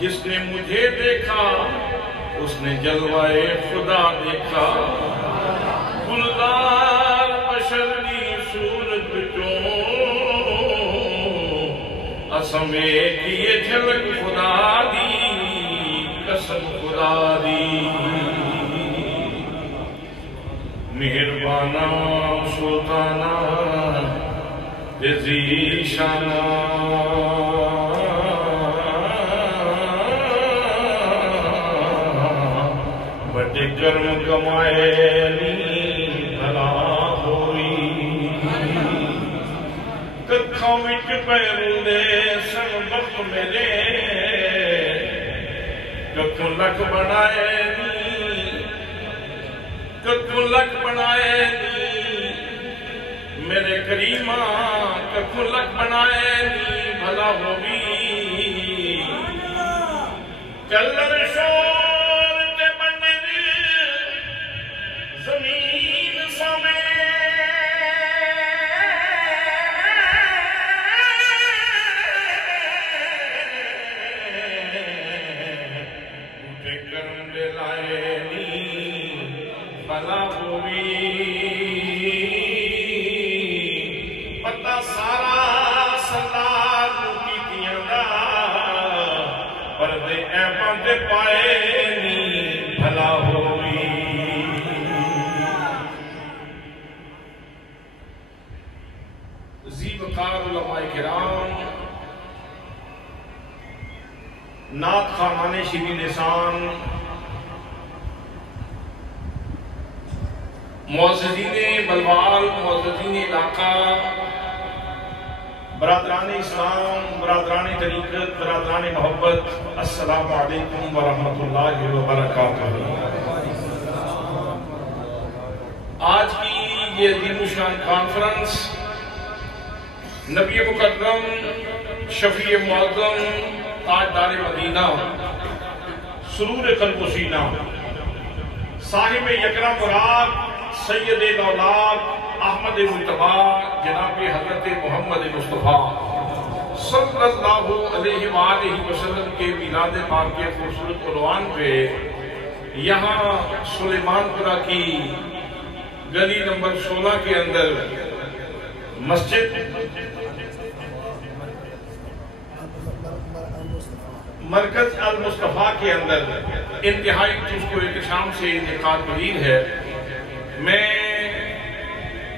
جس نے مجھے دیکھا اس نے جلوائے خدا دیکھا گلدار بشر دی صورت وچوں اسم ایک جھلک خدا دی قسم خدا دی مہربانہ سلطانہ ذی شانہ بڑے کرم کمائے بھلا ہوئی اکھاں وچ پیرندے سن وقت میرے کتوں لکھ بنائے کتوں لکھ بنائے میرے کریمہ کتوں لکھ بنائے بھلا ہوگی چلر شور تے بننے دی زمین سامے اٹھے کرم دے لائے نی بھلا ہوگی پتہ سارا سلار کیتیاں دا پردے ایپاں دے پائے نی بھلا ہوئی زی وقار علماء کرام نعت خوامان شیریں لسان معززین بلوال معززین علاقہ برادران اسلام برادران طریقت برادران محبت السلام علیکم ورحمۃ اللہ وبرکاتہ آج کی یہ عظیم الشان کانفرنس نبی مکرم شفیع معظم تاجدار مدینہ سرور قلب و سینہ صاحب یکرم مراد سید الاولاد احمد مجتبی جناب حضرت محمد مصطفیٰ صلی اللہ علیہ وآلہ وسلم کے میلاد پاک کے خوبصورت عنوان پہ یہاں سلیمان پورہ کی گلی نمبر 16 کے اندر مسجد مرکز المصطفیٰ کے اندر انتہائی جس کو احتشام سے انعقاد پذیر ہے میں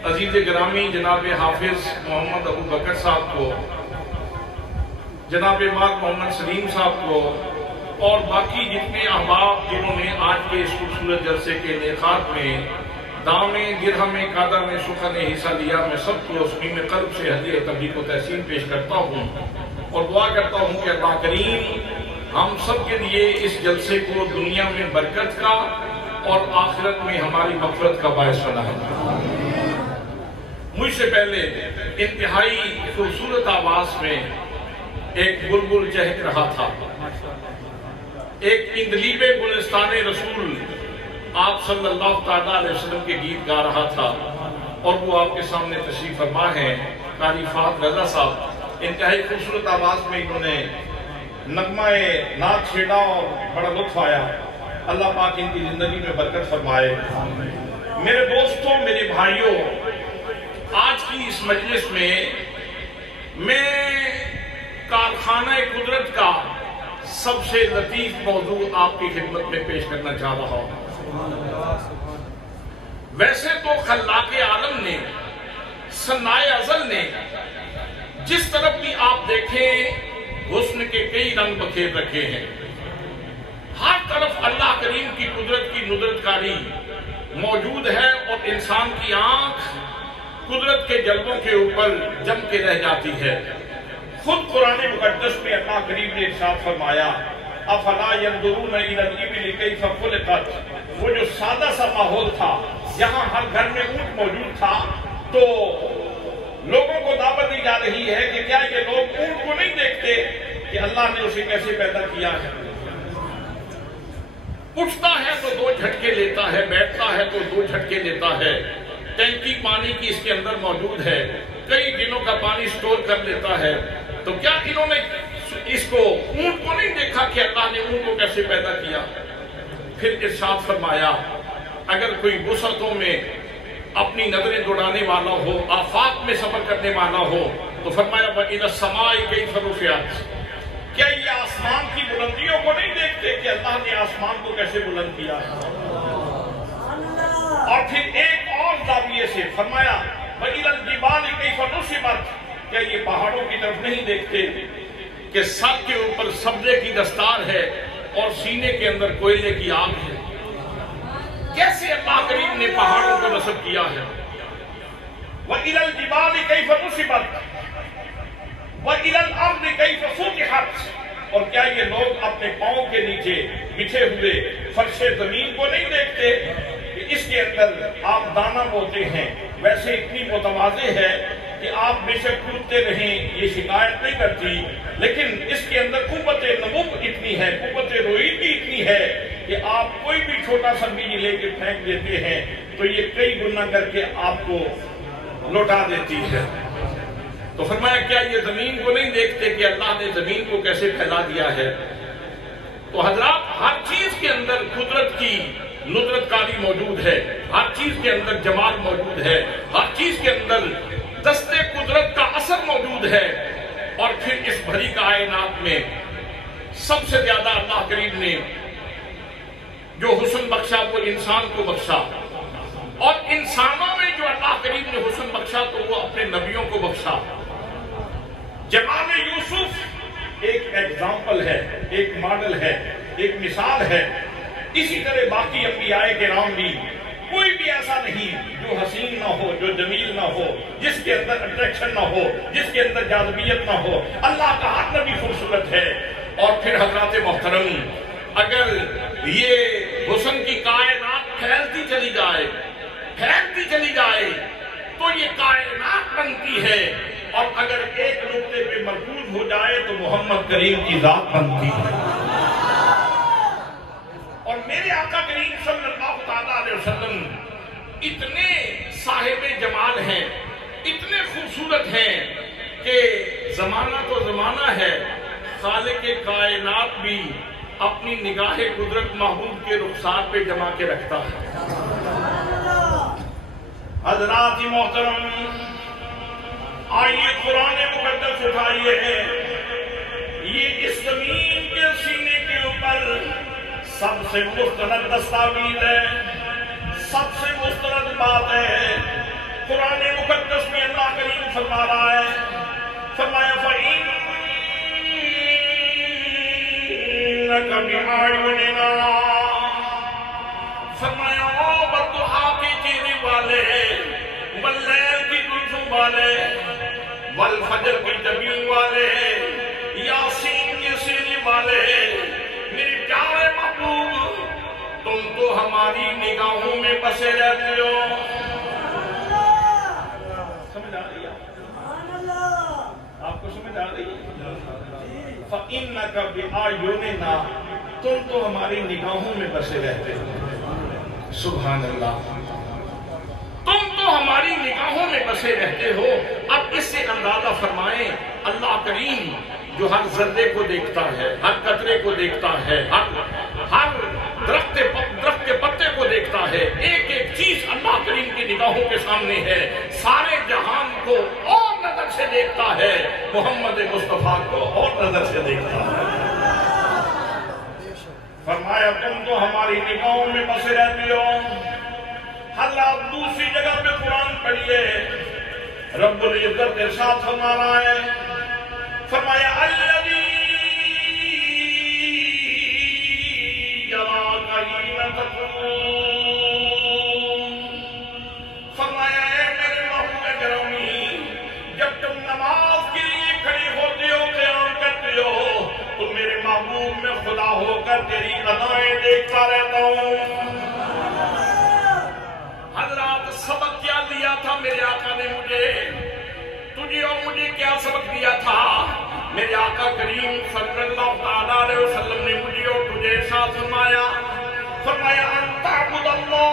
عزیز گرامی جناب حافظ محمد ابو بکر صاحب کو جناب مات محمد سلیم صاحب کو اور باقی جتنے احباب جنہوں نے آج کے اس خوبصورت جلسے کے انعقاد میں دامیں درہمیں قادہ میں سخن نے حصہ لیا میں سب کو صمیم قلب سے ہدیہ تبریک و تحسین پیش کرتا ہوں اور دعا کرتا ہوں کہ اللہ کریم ہم سب کے لیے اس جلسے کو دنیا میں برکت کا اور آخرت میں ہماری مغفرت کا باعث بنائے مجھ سے پہلے انتہائی خوبصورت آواز میں ایک بلبل چہک رہا تھا ایک اندلیب گلستان رسول آپ صلی اللہ علیہ وسلم کے گیت گا رہا تھا اور وہ آپ کے سامنے تشریف فرما ہے قاری فہد رضا صاحب انتہائی خوبصورت آواز میں انہوں نے نغمہ نعت چھیڑا اور بڑا لطف آیا اللہ پاک ان کی زندگی میں برکت فرمائے میرے دوستوں میرے بھائیوں آج کی اس مجلس میں کارخانہ قدرت کا سب سے لطیف موضوع آپ کی خدمت میں پیش کرنا چاہ رہا ہوں ویسے تو خلاق عالم نے صناع ازل نے جس طرف بھی آپ دیکھیں حسن کے کئی رنگ بکھیر رکھے ہیں ہر طرف اللہ کریم کی قدرت کی ندرت کاری موجود ہے اور انسان کی آنکھ قدرت کے جلووں کے اوپر جم کے رہ جاتی ہے خود قرآن مقدس میں اللہ کریم نے ارشاد فرمایا افلا ينظرون الى الابل كيف خلقت وہ جو سادہ سا ماحول تھا جہاں ہر گھر میں اونٹ موجود تھا تو لوگوں کو دعوت دی جا رہی ہے کہ کیا یہ لوگ اونٹ کو نہیں دیکھتے کہ اللہ نے اسے کیسے پیدا کیا ہے اٹھتا ہے تو 2 جھٹکے لیتا ہے بیٹھتا ہے تو 2 جھٹکے لیتا ہے ٹینکی پانی کی اس کے اندر موجود ہے کئی دنوں کا پانی سٹور کر لیتا ہے تو کیا انہوں نے اس کو اونٹ کو نہیں دیکھا کہ اللہ نے اونٹ کو کیسے پیدا کیا پھر ارشاد فرمایا اگر کوئی وسعتوں میں اپنی نظریں دوڑانے والا ہو آفاق میں سفر کرنے والا ہو تو فرمایا وَإِذَا السَّمَاءِ كَيْفَ رُفِعَتْ کیا یہ آسمان کی بلندیوں کو نہیں دیکھتے کہ اللہ نے آسمان کو کیسے بلند کیا ہے اور پھر ایک اور زاویے سے فرمایا وَإِذَا الْجِبَالِ كَيْفَ نُصِبَتْ کیا یہ پہاڑوں کی طرف نہیں دیکھتے کہ سر کے اوپر سبزے کی دستار ہے اور سینے کے اندر کوئلے کی آگ ہے کیسے اللہ کریم نے پہاڑوں کو نصب کیا ہے وَإِلَى الْجِبَالِ كَيْفَ نُصِبَتْ وَإِلَى الْأَرْضِ كَيْفَ سُطِحَتْ، اور کیا یہ لوگ اپنے پاؤں کے نیچے بچھے ہوئے فرش زمین کو نہیں دیکھتے کہ اس کے اندر آپ دانہ بوتے ہیں، ویسے اتنی متواضع ہے کہ آپ بے شک کودتے رہیں، یہ شکایت نہیں کرتی، لیکن اس کے اندر قوت نمو اتنی ہے، قوت رویدگی اتنی ہے کہ آپ کوئی بھی چھوٹا سا بیج لے کے پھینک دیتے ہیں تو یہ کئی گنا کر کے آپ کو لوٹا دیتی ہے۔ تو فرمایا کیا یہ زمین کو نہیں دیکھتے کہ اللہ نے زمین کو کیسے پھیلا دیا ہے؟ تو حضرات ہر چیز کے اندر قدرت کی ندرت کاری موجود ہے، ہر چیز کے اندر جمال موجود ہے، ہر چیز کے اندر دستے قدرت کا اثر موجود ہے۔ اور پھر اس بھری کائنات میں سب سے زیادہ اللہ کریم نے جو حسن بخشا وہ انسان کو بخشا، اور انسانوں میں جو اللہ کریم نے حسن بخشا تو وہ اپنے نبیوں کو بخشا۔ جمال یوسف ایک ایگزامپل ہے، ایک ماڈل ہے، ایک مثال ہے۔ اسی طرح باقی انبیاء کرام بھی کوئی بھی ایسا نہیں جو حسین نہ ہو، جو جمیل نہ ہو، جس کے اندر اٹریکشن نہ ہو، جس کے اندر جاذبیت نہ ہو۔ اللہ کا ہر نبی خوبصورت ہے۔ اور پھر حضرات محترم، اگر یہ حسن کی کائنات پھیلتی چلی جائے تو یہ کائنات بنتی ہے، اور اگر ایک نقطے پہ مرکوز ہو جائے تو محمد کریم کی ذات بنتی ہے۔ اور میرے آقا کریم صلی اللہ علیہ وسلم اتنے صاحب جمال ہیں، اتنے خوبصورت ہیں کہ زمانہ تو زمانہ ہے، خالق کائنات بھی اپنی نگاہ قدرت محبوب کے رخسار پہ جما کے رکھتا ہے۔ حضرات محترم، آئیے قرآن مقدس اٹھائیے، یہ اس زمین کے سینے کے اوپر سب سے مستند دستاویز ہے، سب سے مستند بات ہے۔ قرآن مقدس میں اللہ کریم فرما رہا ہے، فرمایا فَإِنَّكَ بِأَعْيُنِنَا، فرمایا او بددعا کے چہرے والے، واللیل کی زلفوں والے، والفجر کی جبین والے، یاسین کے سینے والے، میرے پیارے محبوب تم تو ہماری نگاہوں میں بسے رہتے ہو۔ سمجھ آ رہی ہے آپ کو؟ سمجھ آ رہی ہے؟ فَإِنَّكَ بِأَعْيُنِنَا، تم تو ہماری نگاہوں میں بسے رہتے ہو۔ سبحان اللہ، تم تو ہماری نگاہوں میں بسے رہتے ہو۔ اب اس سے اندازہ فرمائیں اللہ کریم جو ہر ذرے کو دیکھتا ہے، ہر قطرے کو دیکھتا ہے، ہر درخت کے پتے کو دیکھتا ہے، ایک ایک چیز اللہ کریم کی نگاہوں کے سامنے ہے، سارے جہان کو اور نظر سے دیکھتا ہے، محمد مصطفیٰ کو اور نظر سے دیکھتا ہے۔ فرمایا تم تو ہماری نگاہوں میں بسے رہتے ہو۔ حضرات دوسری جگہ پہ قرآن پڑھیے، رب العزت ارشاد فرما رہا ہے، فرمایا الذی یراک حین تقوم، فرمایا اے میرے محبوب گرامی، جب تم نماز کے لیے کھڑے ہوتے ہو، قیام کرتے ہو، تو میرے محبوب میں خدا ہو کر تیری ادائیں دیکھتا رہتا ہوں۔ حضرات سبق کیا دیا تھا میرے آقا نے مجھے، تجھے اور مجھے کیا سبق دیا تھا؟ میرے آقا کریم صلی اللہ علیہ وسلم نے مجھے اور تجھے ارشاد فرمایا، فرمایا ان تعبد اللہ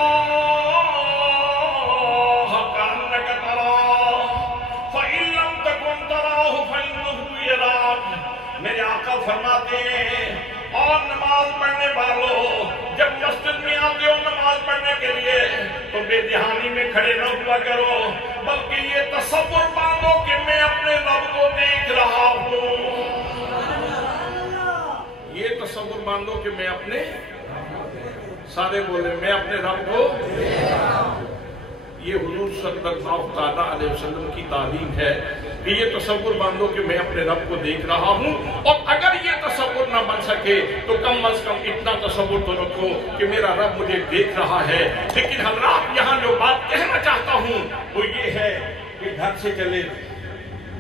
کأنک تراہ فإن لم تکن تراہ فإنہ یراک۔ میرے آقا فرماتے ہیں اور نماز پڑھنے والوں جب مسجد میں آتے ہو نماز پڑھنے کے لیے تو بے دہانی میں کھڑے نہ ہوا کرو، بلکہ یہ تصور باندھو کہ میں اپنے رب کو دیکھ رہا ہوں۔ یہ تصور باندھو کہ میں اپنے، سارے بولے میں اپنے رب کو دیکھ رہا ہوں۔ یہ حضور صلی اللہ علیہ وسلم کی تعلیم ہے کہ یہ تصور باندھو کہ میں اپنے رب کو دیکھ رہا ہوں، اور اگر یہ تصور نہ بن سکے تو کم از کم اتنا تصور تو رکھو کہ میرا رب مجھے دیکھ رہا ہے۔ لیکن حضرات یہاں جو بات کہنا چاہتا ہوں وہ یہ ہے کہ گھر سے چلے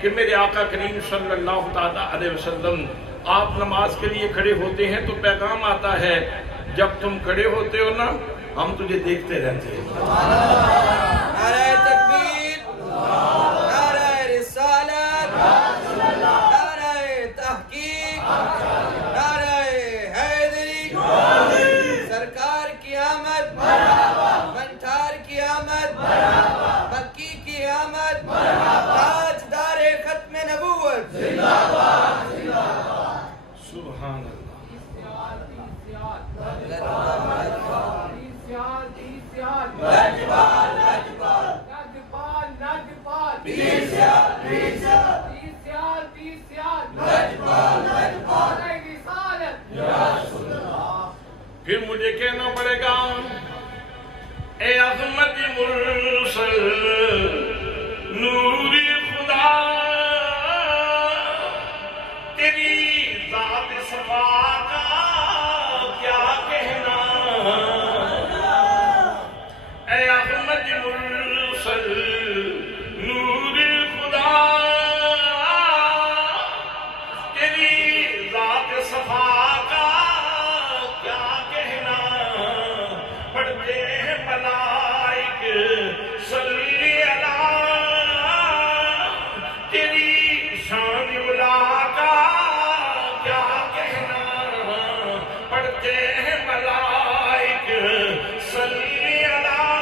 کہ میرے آقا کریم صلی اللہ تعالیٰ علیہ وسلم آپ نماز کے لیے کھڑے ہوتے ہیں تو پیغام آتا ہے جب تم کھڑے ہوتے ہو نا ہم تجھے دیکھتے رہتے ہیں. نعرہ تکبیر، نعرہ رسالت، نعرہ تحقیق، نعرہ حیدری، سرکار کی آمد، منٹھار کی آمد، مکی کی آمد، تاجدار ختم نبوت. سبحان اللہ. پھر مجھے کہنا پڑے گا اے احمد مرسل نور خدا تیری ذات صفا کا کیا کہنا. اے احمد مرسل نور خدا تیری ذات صفا کا کیا کہنا. پڑھتے ہیں ملائک صلی اللہ تیری شان علا کا کیا کہنا. پڑھتے ہیں ملائک صلی اللہ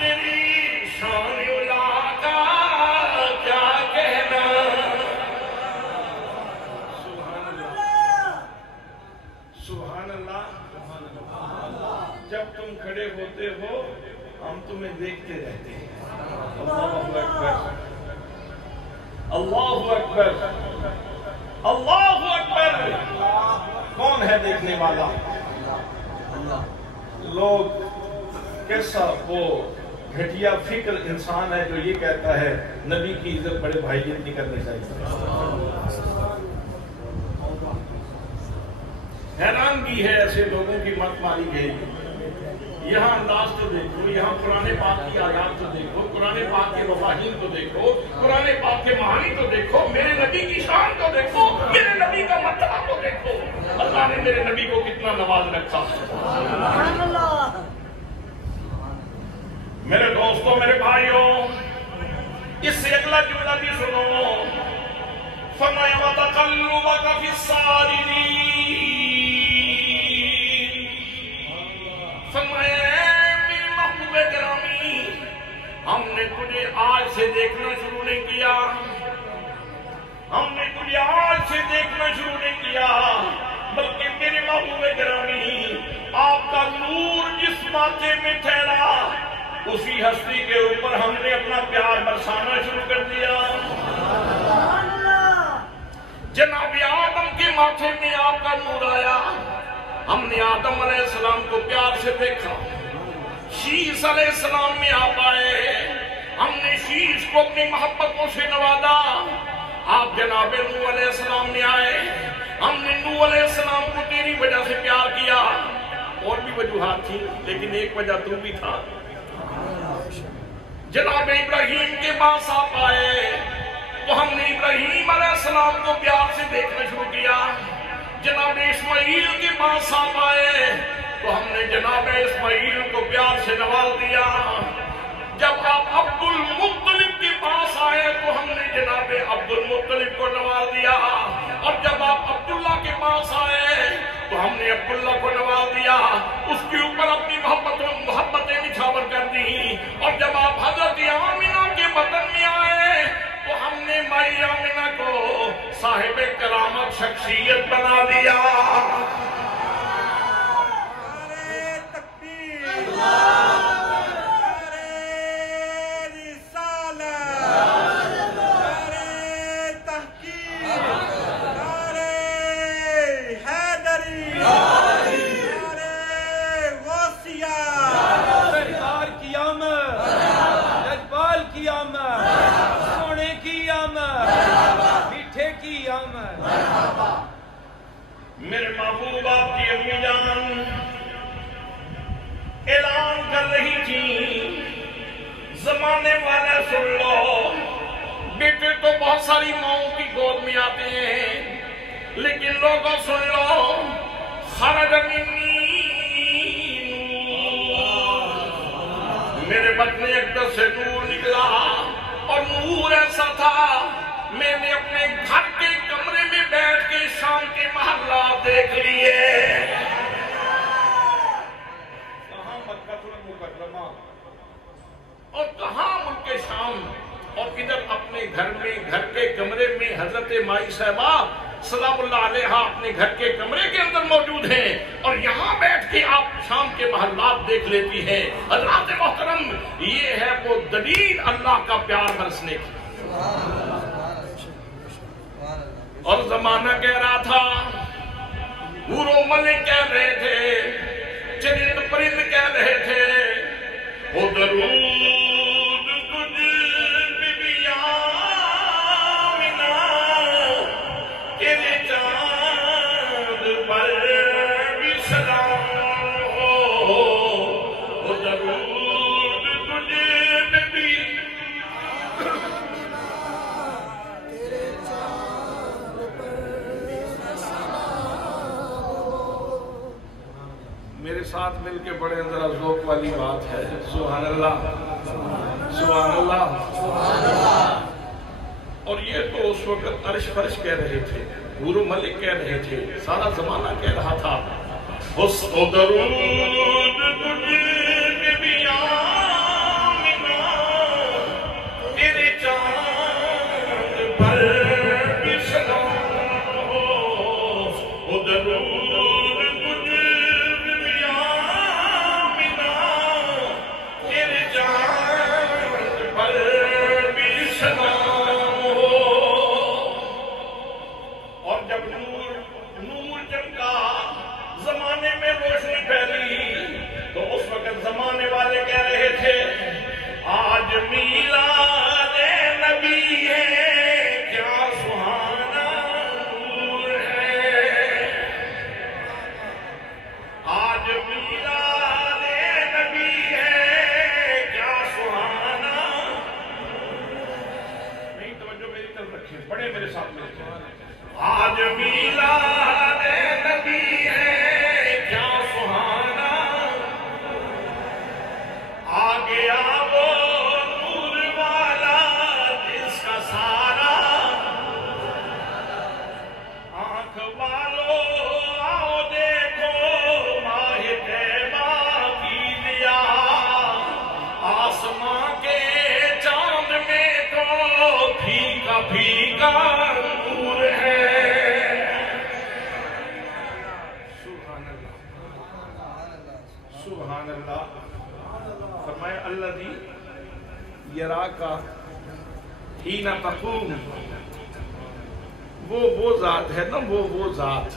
تیری شان علا کا کیا کہنا. سبحان اللہ. جب تم کھڑے ہوتے ہو ہم تمہیں دیکھتے رہتے ہیں. اللہ اکبر، اللہ اکبر، اللہ اکبر. کون ہے دیکھنے والا؟ لوگ کیسا وہ گھٹیا فکر انسان ہے جو یہ کہتا ہے نبی کی عزت بڑے بھائی نہیں کرنی چاہیے. حیرانگی ہے ایسے لوگوں کی مت ماری گئی. یہاں انداز تو دیکھو، یہاں قرآن پاک کی آیات تو دیکھو، قرآن پاک کے مفاہیم تو دیکھو، قرآن پاک کے معانی تو دیکھو، میرے نبی کی شان تو دیکھو، میرے نبی کا مرتبہ تو دیکھو. اللہ نے میرے نبی کو کتنا نواز رکھا. میرے دوستوں، میرے بھائیوں، اس سے اگلا جملہ بھی سنو. فرمایا وَتَقَلُّبَكَ فِي السَّاجِدِينَ. فرمایا اے میرے محبوب گرامی، ہم نے تجھے آج سے دیکھنا شروع نہیں کیا. ہم نے تجھے آج سے دیکھنا شروع نہیں کیا، بلکہ میرے محبوب گرامی آپ کا نور جس ماتھے میں ٹھہرا اسی ہستی کے اوپر ہم نے اپنا پیار برسانا شروع کر دیا. جناب آدم کے ماتھے میں آپ کا نور آیا. ہم نے آدم علیہ السلام کو پیار سے دیکھا. شیش علیہ السلام میں آپ آئے. ہم نے شیش کو اپنی محبتوں سے نوازا. آپ جناب نوح علیہ السلام میں آئے. ہم نے نوح علیہ السلام کو تیری وجہ سے پیار کیا. اور بھی وجوہات تھیں لیکن ایک وجہ تو بھی تھا. جناب ابراہیم کے پاس آپ آئے تو ہم نے ابراہیم علیہ السلام کو پیار سے دیکھنا شروع کیا. جناب اسماعیل کے پاس آپ آئے تو ہم نے جناب اسماعیل کو پیار سے نواز دیا. جب آپ عبد المطلب کے پاس آئے تو ہم نے جناب عبد المطلب کو نواز دیا. اور جب آپ عبداللہ کے پاس آئے تو ہم نے عبداللہ کو نواز دیا. اس کے اوپر اپنی محبتیں نچھاور کر دی. اور جب آپ حضرت آمنہ کے بطن میں آئے تو ہم نے مائی آمنہ کو صاحب کرامت شخصیت بنا دیا. نعرہ تکبیر، میرے محبوب آپ کی امی جان اعلان کر بہت ساری ماؤں کی گود میں آتے ہیں، لیکن لوگوں سن لو، خرج منی میرے بدن اقدس سے نور نکلا، اور نور ایسا تھا میں نے اپنے گھر کے کمرے میں بیٹھ کے شام کے محلات دیکھ لیے۔ کہاں مکہ المکرمہ اور کہاں ملک شام، اور ادھر اپنے گھر میں، گھر کے کمرے میں حضرت مائی صاحبہ سلام اللہ علیہا اپنے گھر کے کمرے کے اندر موجود ہیں، اور یہاں بیٹھ کے آپ شام کے محلات دیکھ لیتی ہیں۔ حضرات محترم، یہ ہے وہ دلیل اللہ کا پیار برسنے کی۔ اور زمانہ کہہ رہا تھا، حور و ملک کہہ رہے تھے، چرند پرند کہہ رہے تھے، او درود تجھ بی بی آمنہ تیرے چاند پر بھی سلام ہو، او درود تجھ بی بی میرے ساتھ مل کے بڑے ذرا ذوق والی بات ہے۔ سبحان اللہ، سبحان اللہ۔ اور یہ تو اس وقت عرش فرش کہہ رہے تھے، حور و ملک کہہ رہے تھے، سارا زمانہ کہہ رہا تھا، او درود تجھ بی بی آمنہ تیرے چاند پر بھی سلام ہو، او درود زمانے والے کہہ رہے تھے، آج میلاد نبی ہے، کیا سہانا نور ہے، آج میلاد نبی ہے، کیا سہانا، نہیں توجہ میری طرف رکھیں، پڑھیں میرے ساتھ مل کے، آج میلاد نبی ہے، کیا سہانا، آ گیا وہ نور والا جس کا سارا، آنکھ والو آؤ دیکھو ماہ طیبہ کی دیا، آسمان کے چاند میں تو پھیکا پھیکا نور ہے۔ سبحان اللہ، سبحان اللہ۔ فرمایا الذی یراک حین تقوم، وہ ذات ہے نا، وہ ذات۔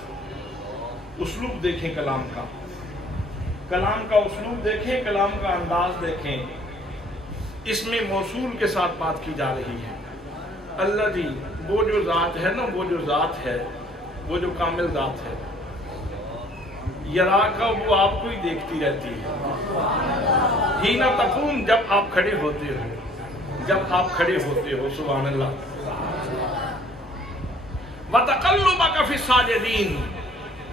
اسلوب دیکھیں کلام کا، کلام کا اسلوب دیکھیں، کلام کا انداز دیکھیں، اس میں موصول کے ساتھ بات کی جا رہی ہے۔ الذی، وہ جو ذات ہے نا، وہ جو ذات ہے، وہ جو کامل ذات ہے، یراک، وہ آپ کو ہی دیکھتی رہتی ہے، حین تقوم، جب آپ کھڑے ہوتے ہو، جب آپ کھڑے ہوتے ہو، سبحان اللہ، وَتَقَلُّبَكَ فِي السَّاجِدِينَ،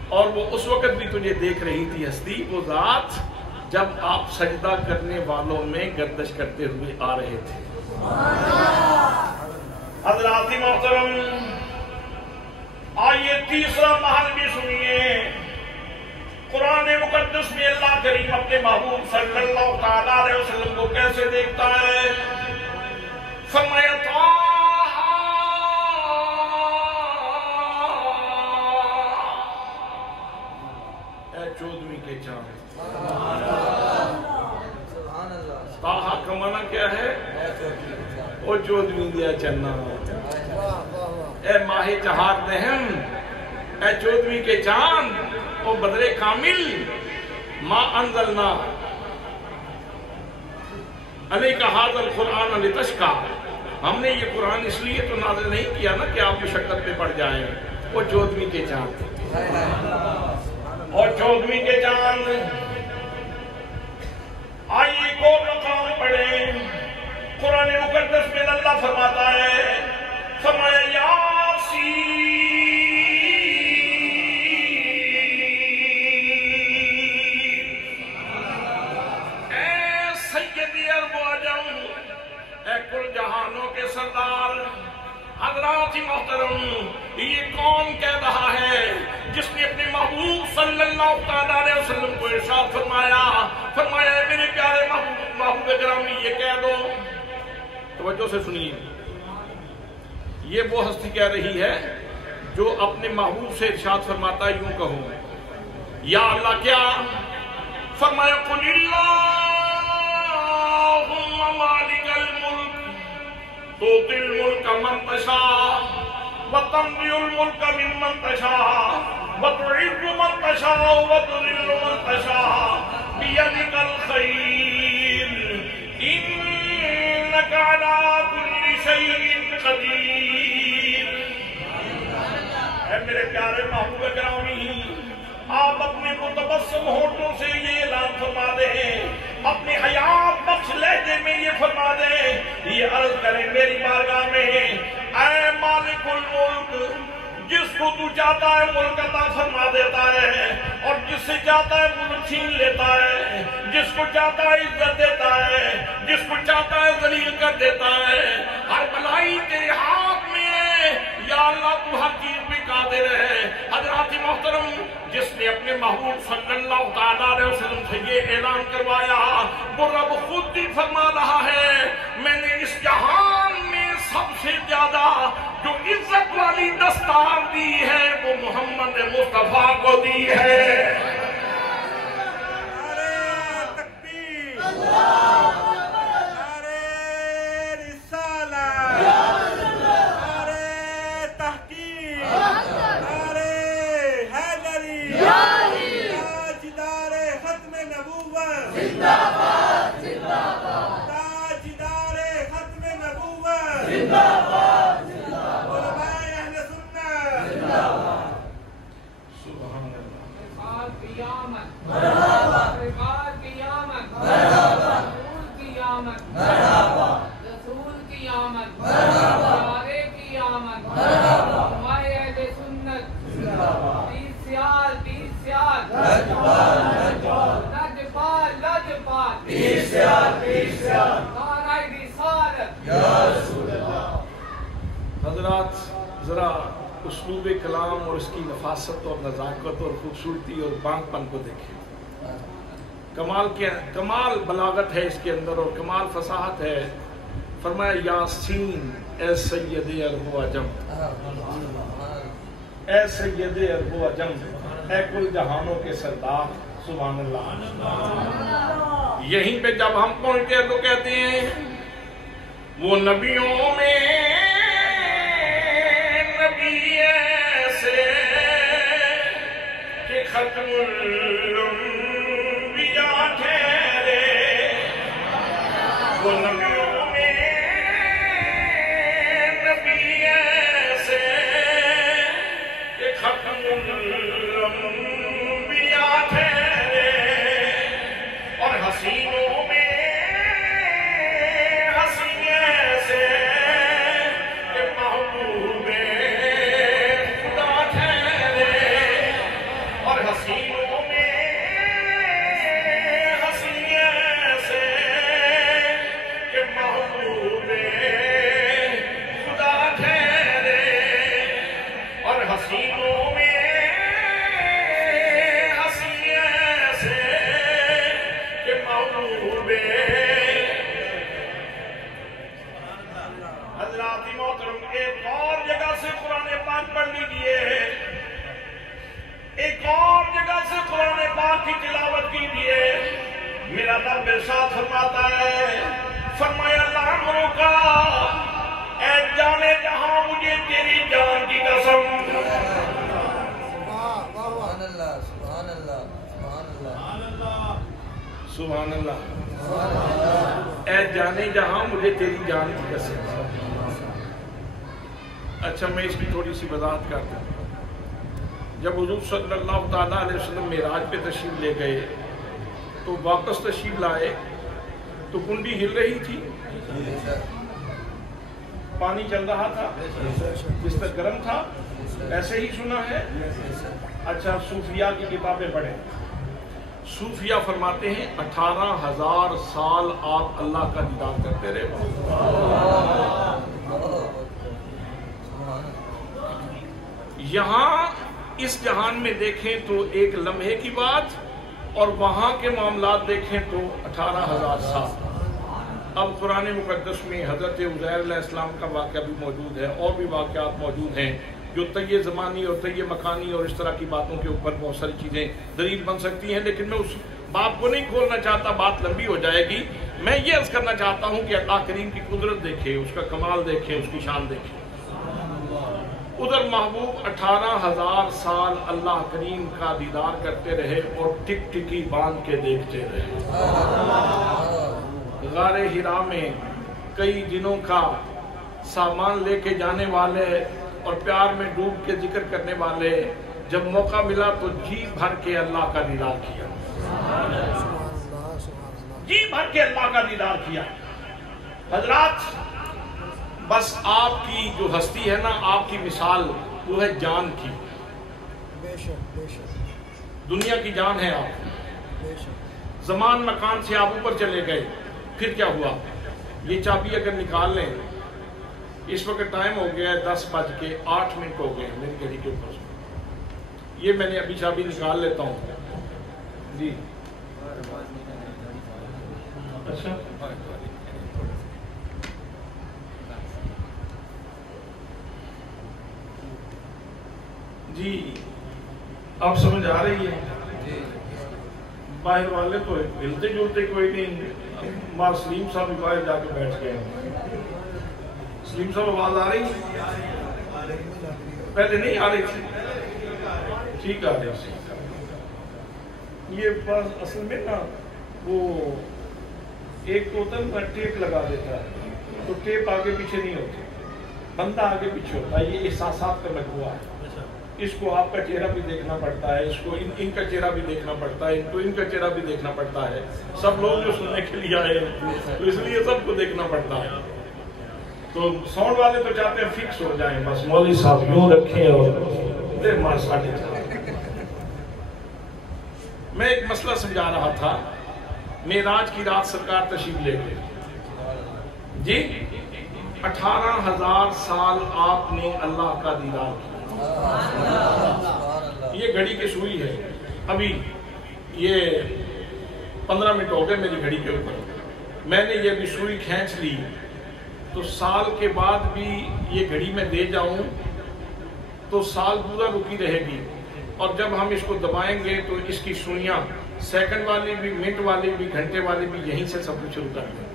اور وہ اس وقت بھی تجھے دیکھ رہی تھی ہستی، وہ ذات، جب آپ سجدہ کرنے والوں میں گردش کرتے ہوئے آ رہے تھے۔ حضرات محترم، آئیے تیسرا محل بھی سنیے۔ قرآن مقدس میں اللہ کریم اپنے محبوب صلی اللہ تعالیٰ علیہ وسلم کو کیسے دیکھتا ہے؟ فرمایا طٰہٰ، اے 14ویں کے چاند۔ طٰہٰ کا معنی کیا ہے؟ او 14ویں دیا چننا، اے ماہ چہار دہم، اے 14ویں کے چاند، او بدر کامل، ما انزلنا علیک ھذا القرآن لتشقیٰ، ہم نے یہ قرآن اس لیے تو نازل نہیں کیا نا کہ آپ مشقت پہ پڑ جائیں۔ وہ 14ویں کے چاند، اور 14ویں کے چاند، آئیے کو مقام پڑھیں۔ قرآن مقدس میں اللہ فرماتا ہے فرمایا یاسین اے سید عرب و عجم، اے کل جہانوں کے سردار، حضرات محترم، یہ کون کہہ رہا ہے جس نے اپنے محبوب صلی اللہ علیہ وسلم کو ارشاد فرمایا ہے میرے پیارے محبوب گرامی یہ کہہ دو۔ توجہ سے سنیے، یہ وہ ہستی کہہ رہی ہے جو اپنے محبوب سے ارشاد فرماتا ہے یوں کہوں یا اللہ کیا؟ فرمایا قل اللہم مالک الملک تؤتی الملک من تشاء وتنزع الملک ممن تشاء وتعز من تشاء وتذل من تشاء بیدک الخیر انک علی کل شیء قدیر۔ اے میرے پیارے محبوب گرامی، آپ اپنے متبسم ہونٹوں سے یہ اعلان فرما دیں، اپنے حیات بخش لہجے میں یہ فرما دیں، یہ عرض کریں میری بارگاہ میں، اے مالک الملک، جس کو تو چاہتا ہے ملک عطا فرما دیتا ہے اور جس سے چاہتا ہے ملک چھین لیتا ہے، جس کو چاہتا ہے عزت دیتا ہے، جس کو چاہتا ہے ذلیل کر دیتا ہے، ہر بلائی تیرے ہاتھ میں ہے یا اللہ، تو ہر چیز پہ قادر ہے۔ حضرات محترم، جس نے اپنے محبوب صلی اللہ علیہ وسلم سے یہ اعلان کروایا، وہ رب خود ہی فرما رہا ہے میں نے اس جہان میں سب سے زیادہ جو عزت والی دستار دی ہے وہ محمد مصطفیٰ کو دی ہے۔ نعرہ تکبیر، نعرہ رسالت، نعرہ تحقیق، نعرہ حیدری، تاجدار ختم نبوت، تاجدار ختم نبوت، علماء اہل سنت، سبحان اللہ۔ قیامت قیامت قیامت رسول قیامت پیارے قیامت علماء اہل سنت 30 سیال 30 سیال لجپال لجپال 30 سیال 30 سیال نعرہ رسالت یا رسول اللہ۔ حضرات ذرا اسلوب کلام اور اس کی نفاست اور نزاکت اور خوبصورتی اور بانگ پن کو دیکھیں، کمال بلاغت ہے اس کے اندر اور کمال فصاحت ہے۔ فرمایا یاسین اے سید عرب و عجم، اے سید عرب و عجم، اے کل جہانوں کے سردار، سبحان اللہ۔ یہیں پہ جب ہم پہنچتے تو کہتے ہیں وہ نبیوں میں نبی ایسے کہ ختم الانبیاء ٹھہرے، وہ نبیوں میں نبی ایسے کہ ختم الانبیاء ٹھہرے، اور حسینوں میں حسین ایسے کہ محبوب خدا ٹھہرے، اور حسینوں میں حسین ایسے کہ محبوب خدا ٹھہرے، اور حسینوں میں حسین ایسے کہ محبوب۔ حضرات محترم، ایک اور جگہ سے قرآن پاک پڑھ لیجئے، ایک اور جگہ سے قرآن پاک کی تلاوت کیجئے۔ میرا رب ارشاد فرماتا ہے، فرمایا لعمرو کا اے جانے جہاں مجھے تیری جان کی قسم۔ سبحان اللہ، سبحان اللہ، سبحان اللہ، سبحان اللہ، اے جانے جہاں مجھے تیری جان کی قسم۔ اچھا میں اس کی تھوڑی سی وضاحت کرتا ہوں۔ جب حضور صلی اللہ تعالیٰ علیہ وسلم معراج پہ تشریف لے گئے تو واپس تشریف لائے تو کنڈی ہل رہی تھی، پانی چل رہا تھا، بستر گرم تھا، ایسے ہی سنا ہے؟ اچھا صوفیاء کی کتابیں پڑھیں، صوفیاء فرماتے ہیں 18,000 سال آپ اللہ کا دیدار کرتے رہے۔ یہاں اس جہان میں دیکھیں تو ایک لمحے کی بات، اور وہاں کے معاملات دیکھیں تو 18,000 سال۔ اب قرآن مقدس میں حضرت عزیر علیہ السلام کا واقعہ بھی موجود ہے، اور بھی واقعات موجود ہیں جو طی زمانی اور طی مکانی اور اس طرح کی باتوں کے اوپر بہت ساری چیزیں دلیل بن سکتی ہیں، لیکن میں اس بات کو نہیں کھولنا چاہتا، بات لمبی ہو جائے گی۔ میں یہ عرض کرنا چاہتا ہوں کہ اللہ کریم کی قدرت دیکھیں، اس کا کمال دیکھیں، اس کی شان دیکھیں۔ ادھر محبوب 18,000 سال اللہ کریم کا دیدار کرتے رہے اور ٹک ٹکی باندھ کے دیکھتے رہے۔ غار ہرا میں کئی دنوں کا سامان لے کے جانے والے اور پیار میں ڈوب کے ذکر کرنے والے جب موقع ملا تو جی بھر کے اللہ کا دیدار کیا، جی بھر کے اللہ کا دیدار کیا۔ حضرات بس آپ کی جو ہستی ہے نا، آپ کی مثال وہ ہے جان کی، دنیا کی جان ہے آپ، زمان مکان سے آپ اوپر چلے گئے، پھر کیا ہوا؟ یہ چابی اگر نکال لیں، اس وقت ٹائم ہو گیا ہے 10:08 ہو گئے میری گھڑی کے اوپر سے، یہ میں نے ابھی چابی نکال لیتا ہوں جی۔ اچھا جی، آپ سمجھ آ رہی ہے؟ باہر والے تو ہلتے جلتے کوئی نہیں، ماں سلیم صاحب بھی باہر جا کے بیٹھ گئے ہیں۔ سلیم صاحب آواز آ رہی؟ پہلے نہیں آ رہی تھی، ٹھیک آ رہی تھی۔ یہ بس اصل میں نا وہ ایک توتن میں ٹیپ لگا دیتا ہے تو ٹیپ آگے پیچھے نہیں ہوتی، بندہ آگے پیچھے ہوتا ہے، یہ احساسات کا مجموعہ ہے۔ اس کو آپ کا چہرہ بھی دیکھنا پڑتا ہے، اس کو ان کا چہرہ بھی دیکھنا پڑتا ہے، ان کا چہرہ بھی دیکھنا پڑتا ہے، سب لوگ جو سننے کے لیے آئے ہیں تو اس لیے سب کو دیکھنا پڑتا ہے۔ تو ساؤنڈ والے تو چاہتے ہیں فکس ہو جائیں، بس مولوی صاحب یوں رکھیں اور دیر مار ساڑھے چار۔ میں ایک مسئلہ سمجھا رہا تھا، معراج کی رات سرکار تشریف لے گئے جی، 18,000 سال آپ نے اللہ کا دیدار کیا۔ یہ گھڑی کی سوئی ہے، ابھی یہ 15 منٹ ہو گئے میری گھڑی کے اوپر، میں نے یہ بھی سوئی کھینچ لی تو سال کے بعد بھی یہ گھڑی میں دے جاؤں تو سال پورا رکی رہے گی، اور جب ہم اس کو دبائیں گے تو اس کی سوئیاں سیکنڈ والی بھی، منٹ والی بھی، گھنٹے والی بھی یہیں سے سب کچھ شروع کر دیں،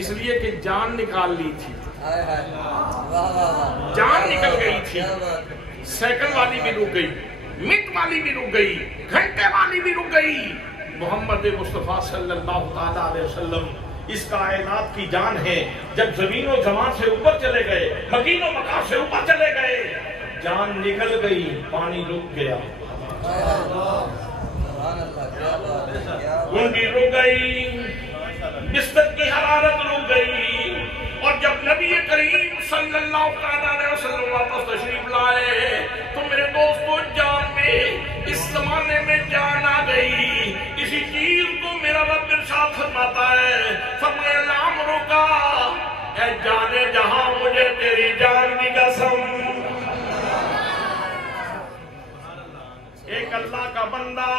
اس لیے کہ جان نکال لی تھی، جان نکل گئی تھی، سیکنڈ والی بھی رک گئی، منٹ والی بھی رک گئی، گھنٹے والی بھی رک گئی۔ محمد مصطفیٰ صلی اللہ تعالیٰ علیہ وسلم اس کائنات کی جان ہے، جب زمین و زمان سے اوپر چلے گئے، مکین و مکان سے اوپر چلے گئے، جان نکل گئی، پانی رک گیا، گونڈی رک گئی، بستر کی حرارت رک گئی، اور جب نبی کریم صلی اللہ علیہ وسلم واپس تشریف لائے تو میرے دوستو جان میں اس زمانے میں جان آ گئی۔ اسی چیز کو میرا رب ارشاد فرماتا ہے، فرمایا لامرو کا اے جانے جہاں مجھے تیری جان کی قسم۔ ایک اللہ کا بندہ،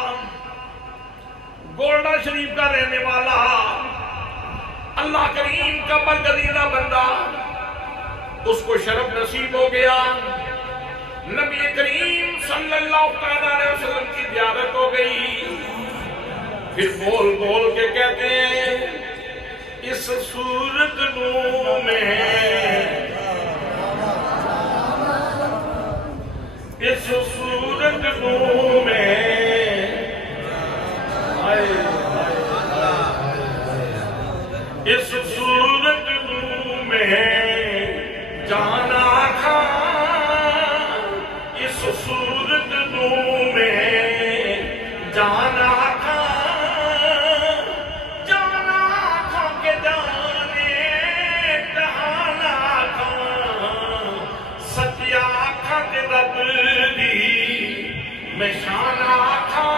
گولڈا شریف کا رہنے والا، اللہ کریم کا برگزیدہ بندہ، اس کو شرف نصیب ہو گیا، نبی کریم صلی اللہ علیہ وسلم کی زیارت ہو گئی، پھر بول بول کے کہتے ہیں اس صورت نو میں، اس صورت نو میں، اس صورت میں جانا تھا، اس صورت میں جانا تھا، جانا تھا کہ جانے میں شان آکھا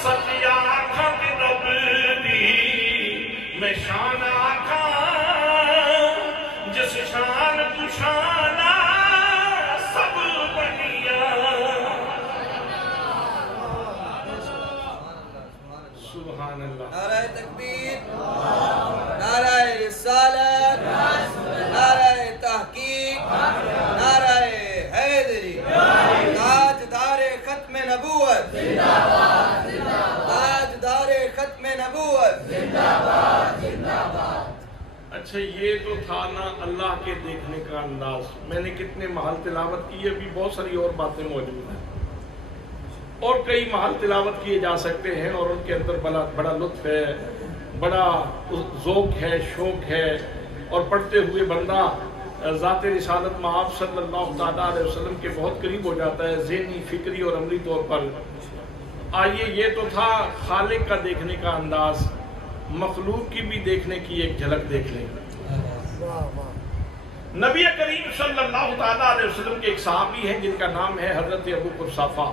ستیا آکھا کہ رب دی میں شان آکھا جس شان پشانا سب بنیا سبحان اللہ نعرہ تکبیر نعرہ رسالت نعرہ تحقیق نعرہ حیدری تاجدار ختم نبوت تاجدار ختم نبوت اچھا یہ تو تھا نا اللہ کے دیکھنے کا انداز. میں نے کتنے محل تلاوت کی, ابھی بہت ساری اور باتیں موجود ہیں اور کئی محل تلاوت کیے جا سکتے ہیں اور ان کے اندر بڑا لطف ہے, بڑا ذوق ہے, شوق ہے اور پڑھتے ہوئے بندہ ذات رسالت مآب صلی اللہ تعالیٰ علیہ وسلم کے بہت قریب ہو جاتا ہے ذہنی, فکری اور عملی طور پر. آئیے یہ تو تھا خالق کا دیکھنے کا انداز, مخلوق کی بھی دیکھنے کی ایک جھلک دیکھ لیں. نبی کریم صلی اللہ تعالیٰ علیہ وسلم کے ایک صحابی ہیں جن کا نام ہے حضرت ابو قرصافہ,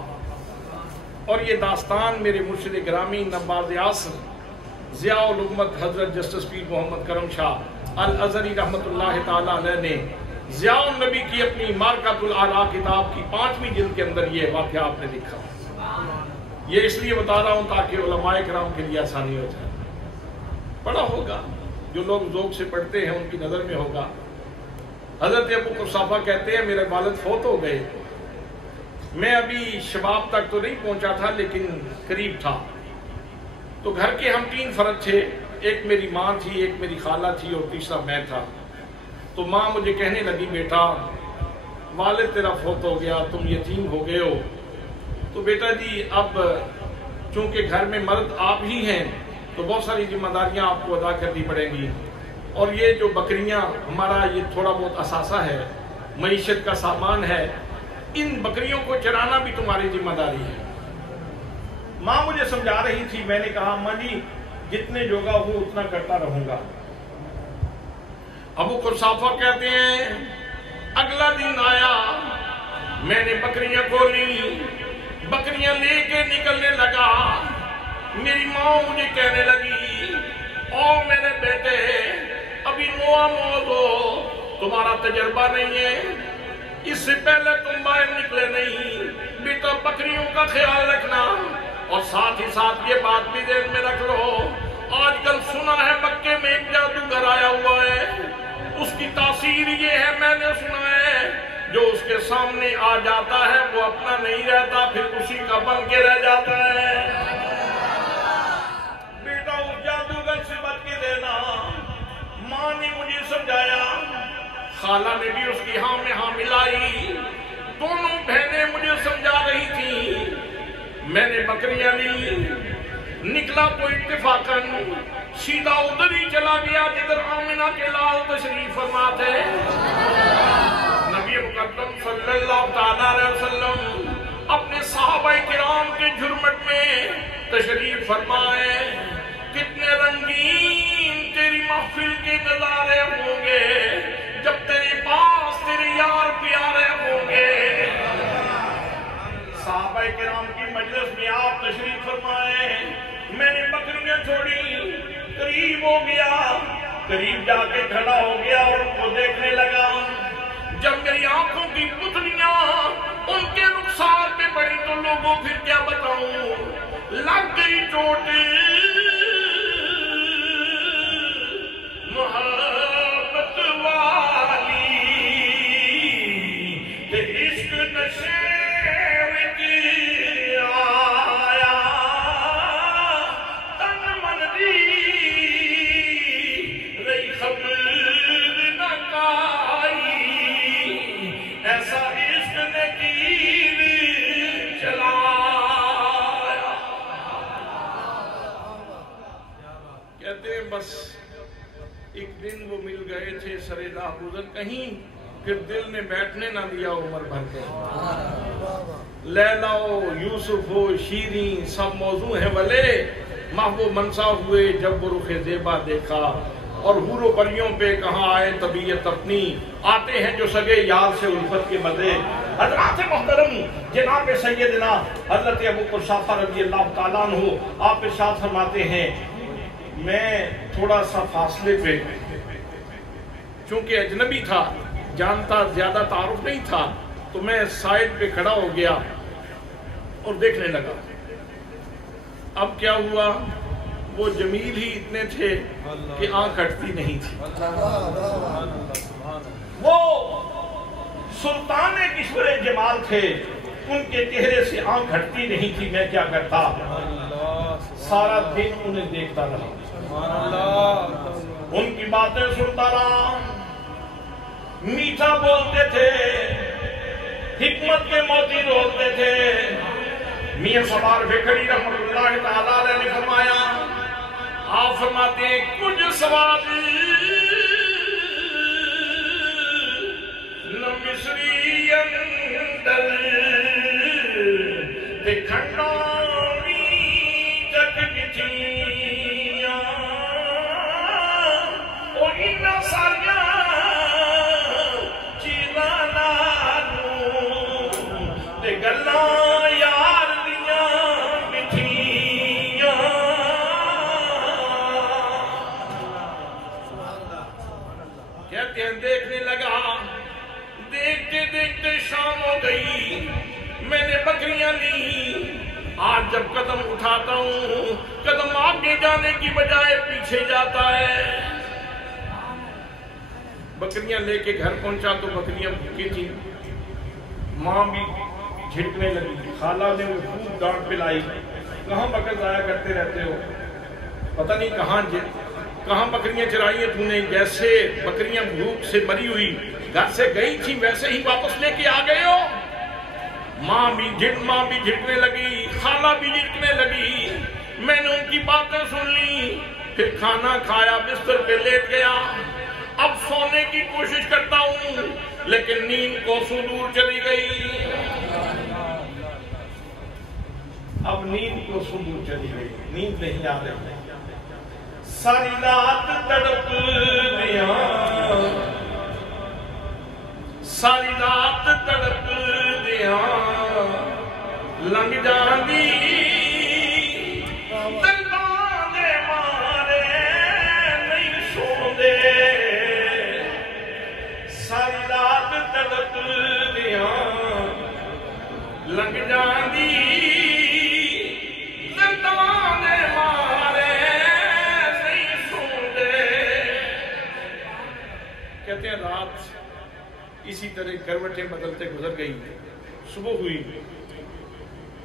اور یہ داستان میرے مرشد گرامی نواز اعظم ضیاء الامت حضرت جسٹس پیر محمد کرم شاہ الازہری رحمۃ اللہ تعالیٰ علیہ نے ضیاء النبی کی اپنی مارکۃ الاعلیٰ کتاب کی 5ویں جلد کے اندر یہ واقعہ آپ نے لکھا. یہ اس لیے بتا رہا ہوں تاکہ علماء کرام کے لیے آسانی ہو جائے. پڑھا ہوگا, جو لوگ ذوق سے پڑھتے ہیں ان کی نظر میں ہوگا. حضرت ابو قرصافہ کہتے ہیں میرے والد فوت ہو گئے, میں ابھی شباب تک تو نہیں پہنچا تھا لیکن قریب تھا. تو گھر کے ہم 3 فرد تھے, ایک میری ماں تھی, ایک میری خالہ تھی اور تیسرا میں تھا. تو ماں مجھے کہنے لگی بیٹا والد تیرا فوت ہو گیا, تم یتیم ہو گئے ہو, تو بیٹا جی اب چونکہ گھر میں مرد آپ ہی ہیں تو بہت ساری ذمہ داریاں آپ کو ادا کرنی پڑیں گی, اور یہ جو بکریاں ہمارا یہ تھوڑا بہت اثاثہ ہے, معیشت کا سامان ہے, ان بکریوں کو چرانا بھی تمہاری ذمہ داری ہے. ماں مجھے سمجھا رہی تھی, میں نے کہا ماں جی جتنے جوگا ہوں اتنا کرتا رہوں گا. ابو قرصافہ کہتے ہیں اگلا دن آیا, میں نے بکریاں کھولی, بکریاں لے کے نکلنے لگا. میری ماں مجھے کہنے لگی او میرے بیٹے ابھی نوا موت ہو, تمہارا تجربہ نہیں ہے, اس سے پہلے تم باہر نکلے نہیں, بیٹا بکریوں کا خیال رکھنا. اور ساتھ ہی ساتھ یہ بات بھی ذہن میں رکھ لو, آج کل سنا ہے مکے میں ایک جادوگر آیا ہوا ہے, اس کی تاثیر یہ ہے, میں نے سنا ہے جو اس کے سامنے آ جاتا ہے وہ اپنا نہیں رہتا, پھر اسی کا بن کے رہ جاتا ہے. بیٹا اس جادوگر سے بچ کے دینا. ماں نے مجھے سمجھایا, خالہ نے بھی اس کی ہاں میں ہاں ملائی, دونوں بہنیں مجھے سمجھا رہی تھی. میں نے بکریاں لی, نکلا تو اتفاقاً سیدھا ادھر ہی چلا گیا جدھر آمنہ کے لال تشریف فرما تھے. نبی مقدم صلی اللہ تعالیٰ علیہ وسلم اپنے صحابہ کرام کے جھرمٹ میں تشریف فرمائے. کتنے رنگین تیری محفل کے نظارے ہوں گے جب تیرے پاس تیرے یار پیارے ہوں گے. صحابہ کرام کی مجلس میں آپ تشریف فرمائے. میں نے بکریاں چھوڑی, قریب ہو گیا, قریب جا کے کھڑا ہو گیا اور ان کو دیکھنے لگا. جب میری آنکھوں کی پتلیاں ان کے رخسار پہ پڑی تو لوگوں پھر کیا بتاؤں, لگ گئی چوٹ محبت والی, عشق نشے بس ایک دن وہ مل گئے تھے سرے راہ گزر کہیں, پھر دل نے بیٹھنے نہ دیا عمر بھر کے. لیلا ہو, یوسف ہو, شیریں سب موضوع ہیں ولے, محبوب منصا ہوئے جب وہ رخ زیبا دیکھا. اور حور و پریوں پہ کہاں آئے طبیعت اپنی، آتے ہیں جو سگے یار سے الفت کے بدلے۔ حضرات محترم جناب سیدنا حضرت ابو قحافہ رضی اللہ تعالیٰ عنہ آپ ارشاد فرماتے ہیں، میں تھوڑا سا فاصلے پہ، چونکہ اجنبی تھا، جانتا زیادہ تعارف نہیں تھا، تو میں سائیڈ پہ کھڑا ہو گیا اور دیکھنے لگا۔ اب کیا ہوا، وہ جمیل ہی اتنے تھے کہ آنکھ ہٹتی نہیں تھی۔ وہ سلطان کشور جمال تھے، ان کے چہرے سے آنکھ ہٹتی نہیں تھی۔ میں کیا کرتا، سارا دن انہیں دیکھتا رہا، ان کی باتیں سنتا رہا۔ میٹھا بولتے تھے، حکمت کے موتی رولتے تھے۔ میاں سوار فکری رحمت اللہ تعالیٰ علیہ نے فرمایا، آپ فرماتے ہیں کچھ سوال نہ مصری اندر تے کھنڈانی جگ جتھیاں، او انہاں ساریاں چیزاں نالوں تے گلاں یار دیاں مٹھیاں۔ کہتے ہیں دیکھنے لگا، دیکھتے دیکھتے شام ہو گئی، میں نے بکریاں لی۔ آج جب قدم اٹھاتا ہوں، قدم آگے جانے کی بجائے پیچھے جاتا ہے۔ بکریاں لے کے گھر پہنچا تو بکریاں بھوکی تھی، ماں بھی جھٹنے لگی، خالہ نے وہ خوب ڈانٹ پلائی، کہاں بکر ضائع کرتے رہتے ہو، پتہ نہیں کہاں بکریاں چرائی ہیں تو نے، جیسے بکریاں بھوک سے مری ہوئی گھر سے گئی تھی ویسے ہی واپس لے کے آ گئے ہو۔ ماں بھی جھٹنے لگی، خالہ بھی جھٹنے لگی۔ میں نے ان کی باتیں سن لی، پھر کھانا کھایا، بستر پہ لیٹ گیا۔ اب سونے کی کوشش کرتا ہوں لیکن نیند کو سو دور چلی گئی، اب نیند کو سو دور چلی گئی، نیند نہیں آ رہی۔ ساری رات تڑپ دیا، ساری رات تڑپ دیا، لنگ جاندی دنداں دے مارے نہیں سوندے، ساری رات تڑپ دیا، لنگ جاندی دنداں دے مارے نہیں سوندے۔ کہتے ہیں رات اسی طرح کروٹیں بدلتے گزر گئی، صبح ہوئی،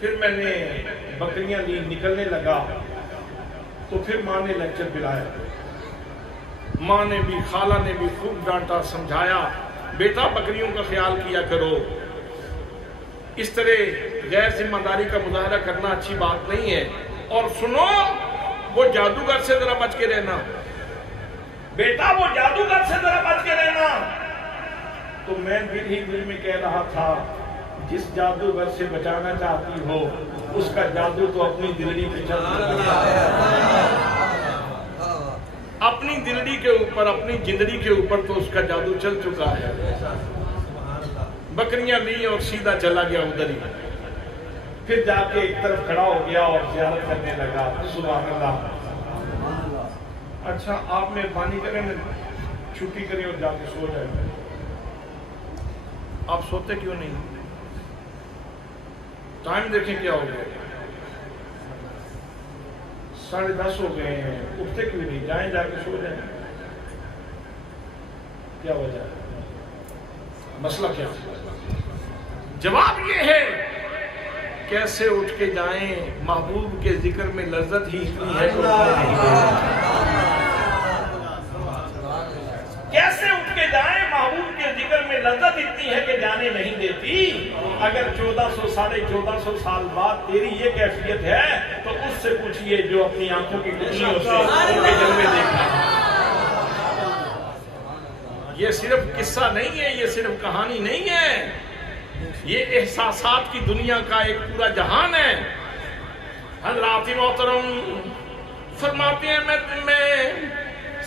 پھر میں نے بکریاں لی، نکلنے لگا تو پھر ماں نے لیکچر پلایا۔ ماں نے بھی، خالہ نے بھی خوب ڈانٹا، سمجھایا، بیٹا بکریوں کا خیال کیا کرو، اس طرح غیر ذمہ داری کا مظاہرہ کرنا اچھی بات نہیں ہے، اور سنو وہ جادوگر سے ذرا بچ کے رہنا، بیٹا وہ جادوگر سے ذرا بچ کے رہنا۔ تو میں دل ہی دل میں کہہ رہا تھا، جس جادوگر سے بچانا چاہتی ہو اس کا جادو تو اپنی دلڑی پہ چل رہا ہے، اپنی دلڑی کے اوپر، اپنی جندڑی کے اوپر تو اس کا جادو چل چکا ہے۔ بکریاں لی اور سیدھا چلا گیا ادھر ہی، پھر جا کے ایک طرف کھڑا ہو گیا اور زیارت کرنے لگا۔ سبحان اللہ۔ اچھا آپ مہربانی کریں، چھٹی کریں اور جا کے سو جائیں۔ آپ سوتے کیوں نہیں؟ ٹائم دیکھیں کیا ہو گیا، 10:30 ہو گئے ہیں، اٹھتے کیوں نہیں؟ جائیں، جا کے سو جائیں۔ کیا وجہ ہے؟ مسئلہ کیا؟ جواب یہ ہے، کیسے اٹھ کے جائیں، محبوب کے ذکر میں لذت ہی اتنی ہے کہ اٹھنے نہیں دیتی۔ کیسے اٹھ کے جائیں، محبوب کے ذکر میں لذت اتنی ہے کہ جانے نہیں دیتی۔ اگر 1400 سال بعد تیری یہ کیفیت ہے تو اس سے پوچھئے جو اپنی آنکھوں کی کٹنیوں سے ان کے جلوے دیکھا۔ یہ صرف قصہ نہیں ہے، یہ صرف کہانی نہیں ہے، یہ احساسات کی دنیا کا ایک پورا جہان ہے۔ حضرات محترم فرماتے ہیں، میں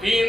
3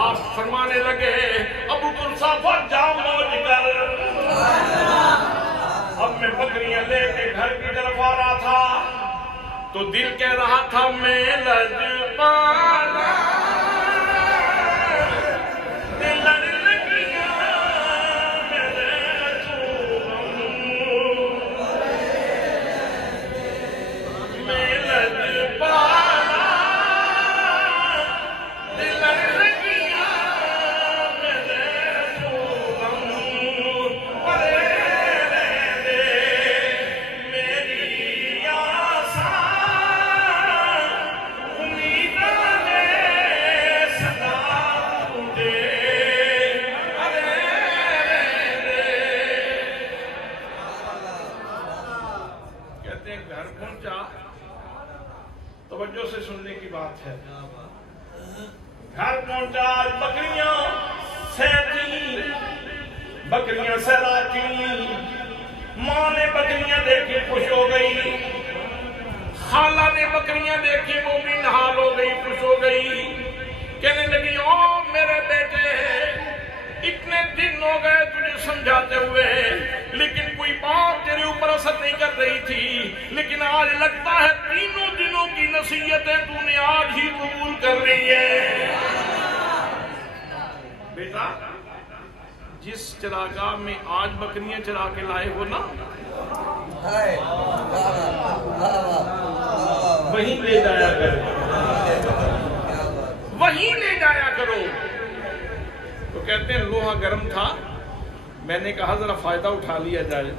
آپ فرمانے لگے ابو ترسافہ جا موج کر. اب میں بکریاں لے کے گھر کی طرف آ رہا تھا تو دل کہہ رہا تھا میں لجپالا سننے کی بات ہے. گھر پہنچا بکریاں سہتی بکریاں سہراتی. ماں نے بکریاں دیکھی خوش ہو گئی. خالہ نے بکریاں دیکھی وہ بھی نحال ہو گئی خوش ہو گئی. کہنے لگی او میرے بیٹے اتنے دن ہو گئے تجھے سمجھاتے ہوئے لیکن کوئی بات تیرے اوپر اثر نہیں کر رہی تھی لیکن آج لگتا ہے تینوں دنوں کی نصیحتیں تو نے آج ہی قبول کر رہی ہے. بیٹا جس چراگاہ میں آج بکریاں چرا کے لائے ہو نا وہیں لے جایا کرو وہیں لے جایا کرو. تو کہتے ہیں لوہا گرم تھا. میں نے کہا ذرا فائدہ اٹھا لیا جائے.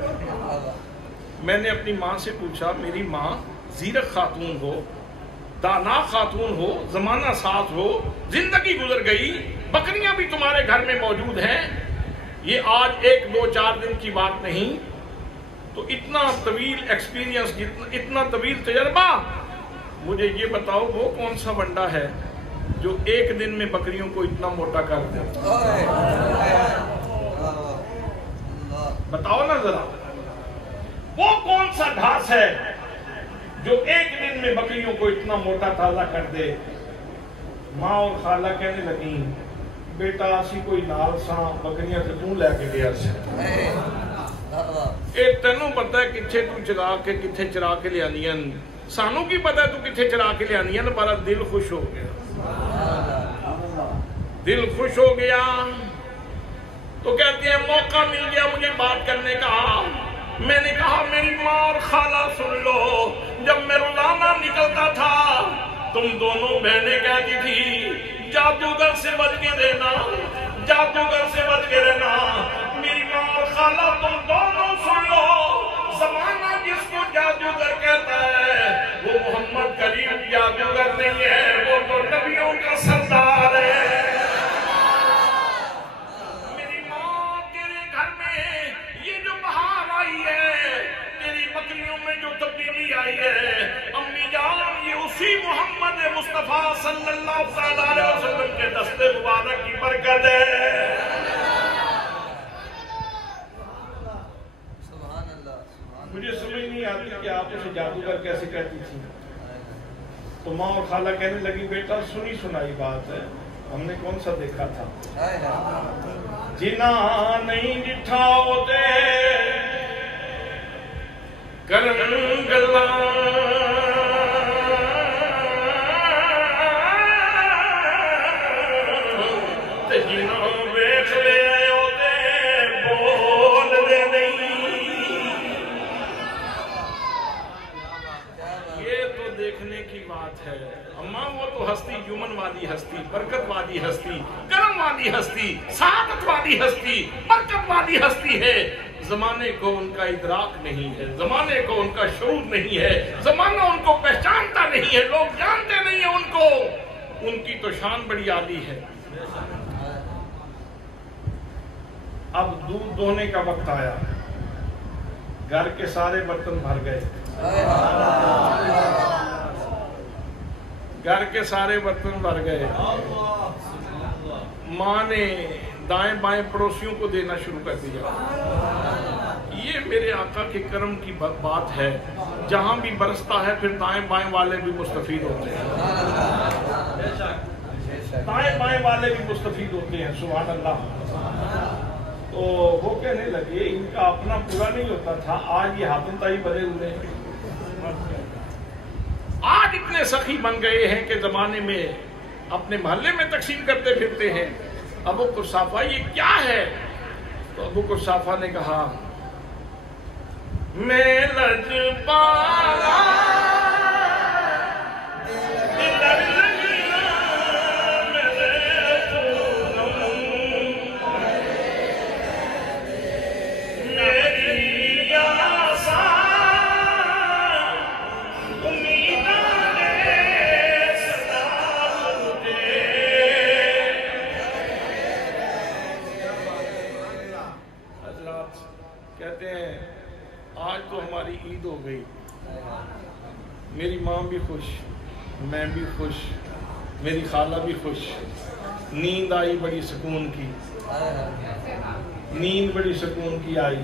میں نے اپنی ماں سے پوچھا میری ماں زیرک خاتون ہو دانا خاتون ہو زمانہ ساز ہو زندگی گزر گئی بکریاں بھی تمہارے گھر میں موجود ہیں یہ آج 1 2 4 دن کی بات نہیں تو اتنا طویل ایکسپیرینس اتنا طویل تجربہ. مجھے یہ بتاؤ وہ کون سا ونڈا ہے جو 1 دن میں بکریوں کو اتنا موٹا کر دے. بتاؤ نا ذرا وہ کون سا گھاس ہے جو 1 دن میں بکریوں کو اتنا موٹا تازہ کر دے. ماں اور خالہ کہنے لگی بیٹا اسی کوئی نال ساں بکریاں تے تو لے کے گیا سے اے تینوں پتہ ہے کتھے تو چرا کے کتھے چرا کے لے آنیاں سانوں کی پتہ ہے تو کتھے چرا کے لے آنیاں ہمارا دل خوش ہو گیا. دل خوش ہو گیا تو کہتے ہیں موقع مل گیا مجھے بات کرنے کا. میں نے کہا میری ماں اور خالہ سن لو جب میں روزانہ نکلتا تھا تم دونوں بہنیں کہتی تھی جادوگر سے بچ کے رہنا جادوگر سے بچ کے رہنا. میری ماں اور خالہ تم دونوں سن لو زمانہ جس کو جادوگر کہتا ہے وہ محمد کریم جادوگر نہیں ہے وہ تو نبیوں کا سردار ہے. میری ماں تیرے گھر میں یہ جو بہار آئی ہے تیری بکریوں میں جو تبدیلی آئی ہے امی جان یہ اسی محمد مصطفیٰ صلی اللہ علیہ وسلم کے دستے مبارک کی برکت ہے. مجھے سمجھ نہیں آتی کہ آپ اسے جادوگر کیسے کہتی تھی. تو ماں اور خالہ کہنے لگی بیٹا سنی سنائی بات ہے ہم نے کون سا دیکھا تھا جنا نہیں جٹھا ہوتے کرن گلا جنا ویکھ لے ہوتے بول دے نہیں. یہ تو دیکھنے کی بات ہے اماں وہ تو ہستی یمن والی ہستی برکت والی ہستی کرم والی ہستی سعادت والی ہستی برکت والی ہستی ہے. زمانے کو ان کا ادراک نہیں ہے زمانے کو ان کا شعور نہیں ہے زمانہ ان کو پہچانتا نہیں ہے لوگ جانتے نہیں ہیں ان کو. ان کی تو شان بڑی عالی ہے. اب دودھ دوہنے کا وقت آیا گھر کے سارے برتن بھر گئے گھر کے سارے برتن بھر گئے. ماں نے دائیں بائیں پڑوسیوں کو دینا شروع کر دیا. یہ میرے آقا کے کرم کی بات ہے جہاں بھی برستا ہے پھر دائیں بائیں والے بھی مستفید ہوتے ہیں. دائیں بائیں والے بھی مستفید ہوتے ہیں. سبحان اللہ. تو وہ کہنے لگے ان کا اپنا پورا نہیں ہوتا تھا, آج یہ ہاتھوں تائی بنے ہوئے ہیں, آج اتنے سخی بن گئے ہیں کہ زمانے میں اپنے محلے میں تقسیم کرتے پھرتے ہیں. ابو قرصافہ یہ کیا ہے؟ تو ابو قرصافہ نے کہا میں لجپالا کہتے ہیں آج تو ہماری عید ہو گئی, میری ماں بھی خوش, میں بھی خوش, میری خالہ بھی خوش, نیند آئی بڑی سکون کی, نیند بڑی سکون کی آئی.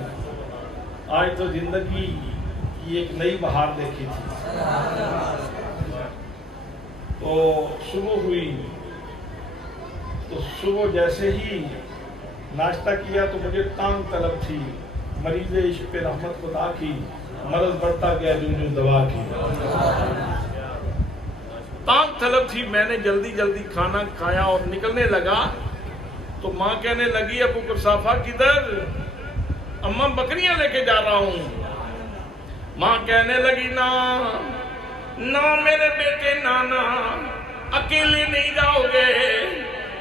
آج تو زندگی کی ایک نئی بہار دیکھی تھی. تو صبح ہوئی تو صبح جیسے ہی ناشتہ کیا تو مجھے تانگ طلب تھی, مریض عشق پہ رحمت خدا کی, مرض بڑھتا گیا جو دوا کی. تانگ طلب تھی, میں نے جلدی جلدی کھانا کھایا اور نکلنے لگا تو ماں کہنے لگی ابو قرصافہ کدھر؟ اماں بکریاں لے کے جا رہا ہوں. ماں کہنے لگی نا میرے بیٹے نانا اکیلے نہیں جاؤ گے,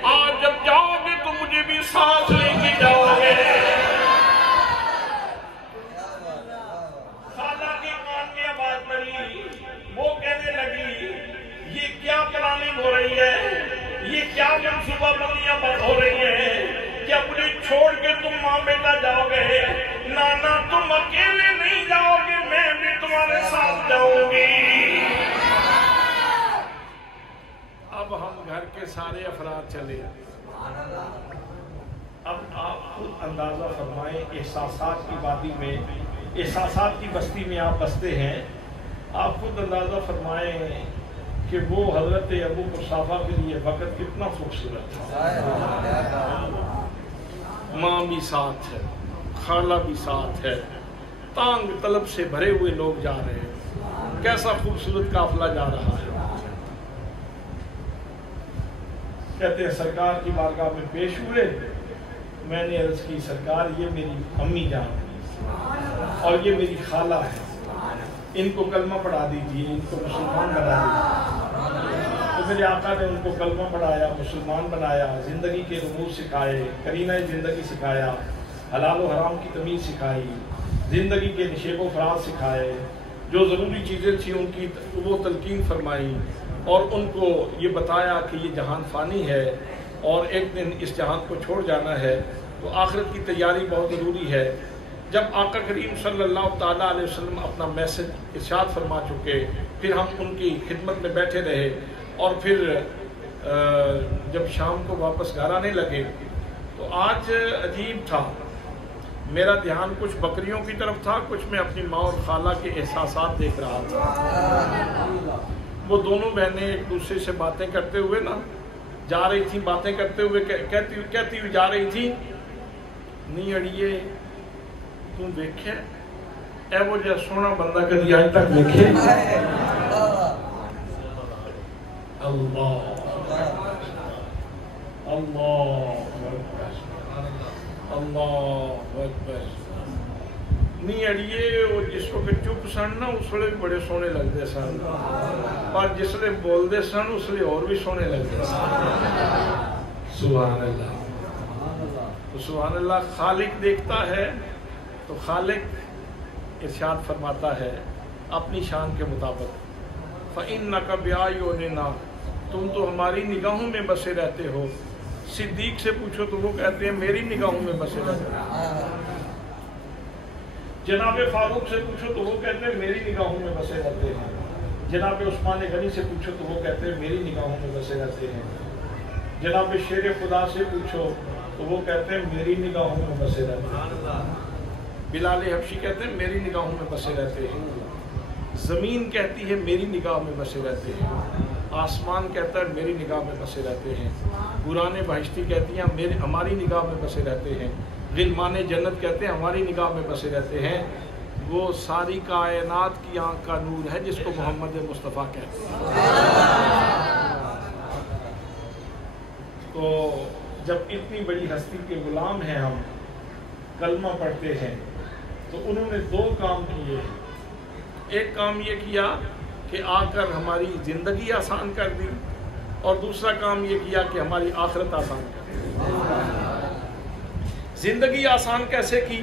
آج جب جاؤ گے تو مجھے بھی سانس لے کے جاؤ گے. خالہ کے کان میں آواز پڑی, وہ کہنے لگی یہ کیا پلاننگ ہو رہی ہے, یہ کیا منصوبہ بندیاں ہو رہی ہیں, کیا مجھے چھوڑ کے تم ماں بیٹا جاؤ گے؟ نانا تم اکیلے نہیں جاؤ گے, میں بھی تمہارے ساتھ جاؤں گی. اب ہم گھر کے سارے افراد چلے. اب آپ خود اندازہ فرمائیں, احساسات کی وادی میں, احساسات کی بستی میں آپ بستے ہیں. آپ خود اندازہ فرمائیں کہ وہ حضرت ابو قرصافہ کے لیے وقت کتنا خوبصورت تھا. ماں بھی ساتھ ہے, خالہ بھی ساتھ ہے, تانگ طلب سے بھرے ہوئے لوگ جا رہے ہیں, کیسا خوبصورت قافلہ جا رہا ہے. کہتے ہیں سرکار کی بارگاہ میں پیش ہوئے, میں نے عرض کی سرکار یہ میری امی جان اور یہ میری خالہ ہے, ان کو کلمہ پڑھا دیجیے, ان کو مسلمان بنا دیجیے. تو میرے آقا نے ان کو کلمہ پڑھایا, مسلمان بنایا, زندگی کے رموز سکھائے, قرینہ زندگی سکھایا, حلال و حرام کی تمیز سکھائی, زندگی کے نشیب و فراز سکھائے, جو ضروری چیزیں تھیں ان کی وہ تلقین فرمائی, اور ان کو یہ بتایا کہ یہ جہان فانی ہے اور ایک دن اس جہان کو چھوڑ جانا ہے, تو آخرت کی تیاری بہت ضروری ہے. جب آقا کریم صلی اللہ تعالیٰ علیہ وسلم اپنا میسج ارشاد فرما چکے, پھر ہم ان کی خدمت میں بیٹھے رہے, اور پھر جب شام کو واپس گھر آنے لگے تو آج عجیب تھا, میرا دھیان کچھ بکریوں کی طرف تھا, کچھ میں اپنی ماں اور خالہ کے احساسات دیکھ رہا تھا. وہ دونوں بہنیں ایک دوسرے سے باتیں کرتے ہوئے جا رہی تھیں, باتیں کرتے ہوئے کہتی ہوئی جا رہی تھی, نہیں اڑیے تم دیکھے اے وہ جا سونا بندہ کدی آج تک دیکھے. اللہ اکبر. نہیں اڑیے وہ جس وقت چپ سن نا اس وقت بھی بڑے سونے لگتے سن, پر جس لئے بول دے سن اس لئے اور بھی سونے لگتے سن. سبحان اللہ. تو سبحان اللہ, خالق دیکھتا ہے تو خالق ارشاد فرماتا ہے اپنی شان کے مطابق, فَإِنَّكَ بِأَعْيُنِنَا, تم تو ہماری نگاہوں میں بسے رہتے ہو. صدیق سے پوچھو تو وہ کہتے ہیں میری نگاہوں میں بسے رہتے ہیں. جناب فاروق سے پوچھو تو وہ کہتے ہیں میری نگاہوں میں بسے رہتے ہیں. جناب عثمان غنی سے پوچھو تو وہ کہتے ہیں میری نگاہوں میں بسے رہتے ہیں. جناب شیر خدا سے پوچھو تو وہ کہتے ہیں میری نگاہوں میں بسے رہتے ہیں. بلال حبشی کہتے ہیں میری نگاہوں میں بسے رہتے ہیں. زمین کہتی ہے میری نگاہ میں بسے رہتے ہیں. آسمان کہتا ہے میری نگاہ میں بسے رہتے ہیں، قرآن بہشتی کہتی ہیں ہماری نگاہ میں بسے رہتے ہیں، غلمان جنت کہتے ہیں ہماری نگاہ میں بسے رہتے ہیں۔ وہ ساری کائنات کی آنکھ کا نور ہے جس کو محمد مصطفیٰ کہتے ہیں۔ تو جب اتنی بڑی ہستی کے غلام ہیں ہم، کلمہ پڑھتے ہیں، تو انہوں نے دو کام کیے۔ ایک کام یہ کیا کہ آ کر ہماری زندگی آسان کر دی، اور دوسرا کام یہ کیا کہ ہماری آخرت آسان کر دی۔ زندگی آسان کیسے کی؟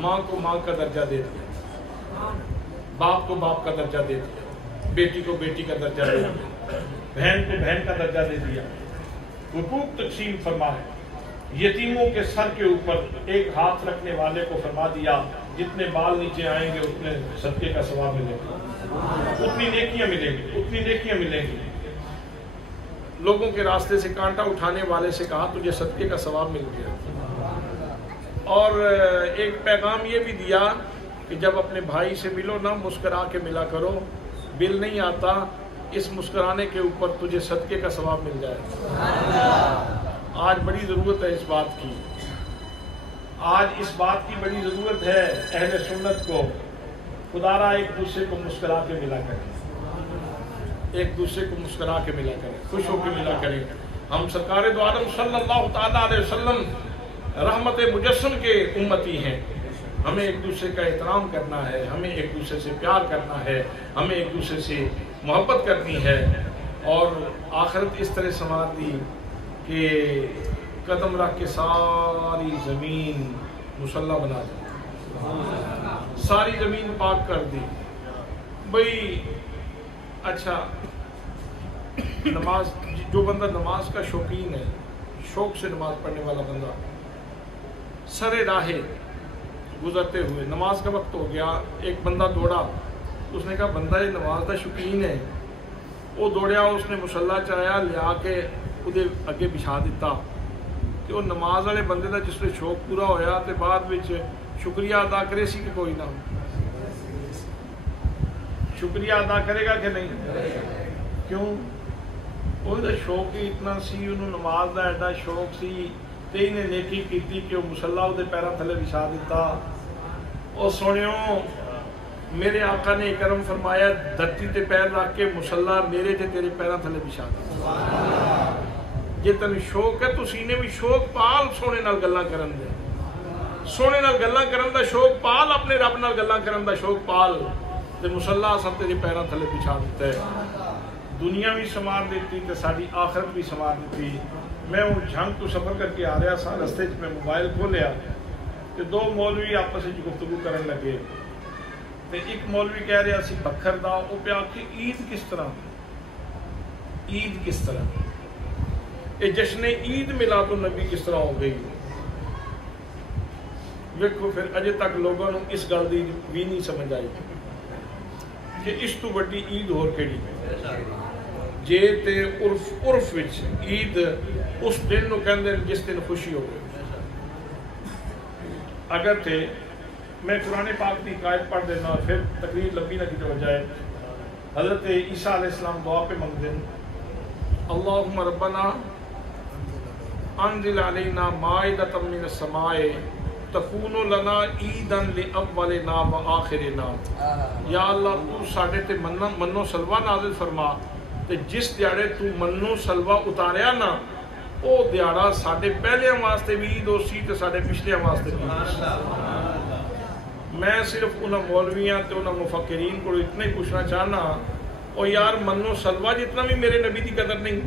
ماں کو ماں کا درجہ دے دیا، باپ کو باپ کا درجہ دے دیا، بیٹی کو بیٹی کا درجہ دے دیا، بہن کو بہن کا درجہ دے دیا، حقوق تقسیم فرمائے، یتیموں کے سر کے اوپر ایک ہاتھ رکھنے والے کو فرما دیا جتنے بال نیچے آئیں گے اتنے صدقے کا ثواب ملے گا، اتنی نیکیاں ملیں گی، اتنی نیکیاں ملیں گی۔ لوگوں کے راستے سے کانٹا اٹھانے والے سے کہا تجھے صدقے کا ثواب مل گیا۔ اور ایک پیغام یہ بھی دیا کہ جب اپنے بھائی سے ملو نہ مسکرا کے ملا کرو، بل نہیں آتا، اس مسکرانے کے اوپر تجھے صدقے کا ثواب مل جائے۔ آج بڑی ضرورت ہے اس بات کی، آج اس بات کی بڑی ضرورت ہے اہل سنت کو، خدا را ایک دوسرے کو مسکرا کے ملا کریں، ایک دوسرے کو مسکرا کے ملا کریں، خوش ہو کے ملا کریں۔ ہم سرکار دو عالم صلی اللہ تعالیٰ علیہ وسلم رحمت مجسم کے امتی ہیں، ہمیں ایک دوسرے کا احترام کرنا ہے، ہمیں ایک دوسرے سے پیار کرنا ہے، ہمیں ایک دوسرے سے محبت کرنی ہے، اور آخرت اس طرح سنوار دی کہ قدم رکھ کے ساری زمین مصلی بنا دی، ساری زمین پاک کر دی۔ بھئی اچھا، نماز، جو بندہ نماز کا شوقین ہے، شوق سے نماز پڑھنے والا بندہ، سرے راہے گزرتے ہوئے نماز کا وقت ہو گیا، ایک بندہ دوڑا، اس نے کہا بندہ یہ نماز کا شوقین ہے، وہ دوڑیا، اس نے مصلی چاہیا لیا کے ਉਹਦੇ ਅੱਗੇ ਵਿਛਾ ਦਿੱਤਾ ਤੇ ਉਹ ਨਮਾਜ਼ ਵਾਲੇ ਬੰਦੇ ਦਾ ਜਿਸ ਵੇਲੇ ਸ਼ੌਕ ਪੂਰਾ ਹੋਇਆ ਤੇ ਬਾਅਦ ਵਿੱਚ ਸ਼ੁਕਰੀਆ ਅਦਾ ਕਰੇ ਸੀ ਕਿ ਕੋਈ ਨਾ, ਸ਼ੁਕਰੀਆ ਅਦਾ ਕਰੇਗਾ ਕਿ ਨਹੀਂ? ਕਿਉਂ? ਉਹਦਾ ਸ਼ੌਕ ਹੀ ਇਤਨਾ ਸੀ, ਉਹਨੂੰ ਨਮਾਜ਼ ਦਾ ਐਡਾ ਸ਼ੌਕ ਸੀ ਤੇ ਇਹਨੇ ਨੇਕੀ ਕੀਤੀ ਕਿ ਉਹ ਮੁਸੱਲਾ ਉਹਦੇ ਪੈਰਾਂ ਥੱਲੇ ਵਿਛਾ ਦਿੱਤਾ। ਉਹ ਸੁਣਿਓ, میرے آقا نے کرم فرمایا دھرتی تے پیر رکھ کے مصلا میرے تے تیرے پیراں تھلے بچھا دے۔ جے تن شوق ہے تو سینے بھی شوق پال، سونے نال گلاں کرن دے، سونے نال گلاں کرن دا شوق پال، اپنے رب نال گلاں کرن دا شوق پال، تے مصلا سب تیرے پیراں تھلے بچھا دیتا ہے۔ دنیا بھی سنوار دیتی تے ساری آخرت بھی سنوار دیتی۔ میں ہوں جھنگ تو سفر کر کے آ رہا سا، رستے میں موبائل کھولیا تے دو مولوی آپس وچ گفتگو کرن لگے، تے ایک مولوی کہہ رہا سی بکھر دا، وہ پہ آکھے عید کس طرح، عید کس طرح، یہ جشن عید میلاد النبی کس طرح ہو گئی؟ ویکھو پھر اجے تک لوگوں نے اس گل دی بھی نہیں سمجھ آئی کہ اس تو بڑی عید ہور کیڑی جے تے عرف وچ عید اس دن نو کہندے جس دن خوشی ہو گئی۔ اگر تے میں قرآن پاک کی قائد پڑھ دینا، پھر تقریر لمبی نہ کی بجائے حضرت عیسیٰ علیہ السلام دعا پہ منگ دیں، اللہم ربنا انزل علینا مائدۃ من السماء تکون لنا عیدا لاولنا وآخرنا۔ یا اللہ تو ساڈے تے منو سلوہ نازل فرما، تے جس دیاڑے تو منو سلوہ اتاریا نا، او دیاڑا ساڈے پہلیاں واسطے بھی عید ہو سی تے ساڈے پچھلیاں واسطے بھی عید ہو سی۔ میں صرف انہاں مولویاں تے انہاں مفکرین کو اتنا ہی پوچھنا چاہنا، او یار منو سلوہ جتنا بھی میرے نبی دی قدر نہیں؟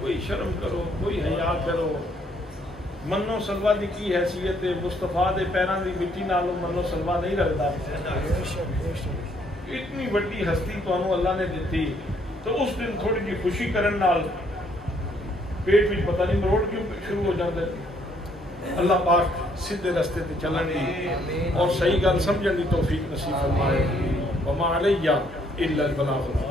کوئی شرم کرو، کوئی حیا کرو۔ منو سلوہ دی کی حیثیت ہے؟ مصطفیٰ دے پیراں دی مٹی نالوں منو سلوہ نہیں رکھدا۔ اتنی بڑی ہستی تانوں اللہ نے دیتی، تو اس دن تھوڑی جی خوشی کرن نال پیٹ وچ پتہ نہیں مروڑ کیوں شروع ہو جاندے۔ اللہ پاک سیدھے رستے تے چلن دی اور صحیح گل سمجھن دی توفیق نصیب فرمائے۔ وما علیہ الا البلاغ۔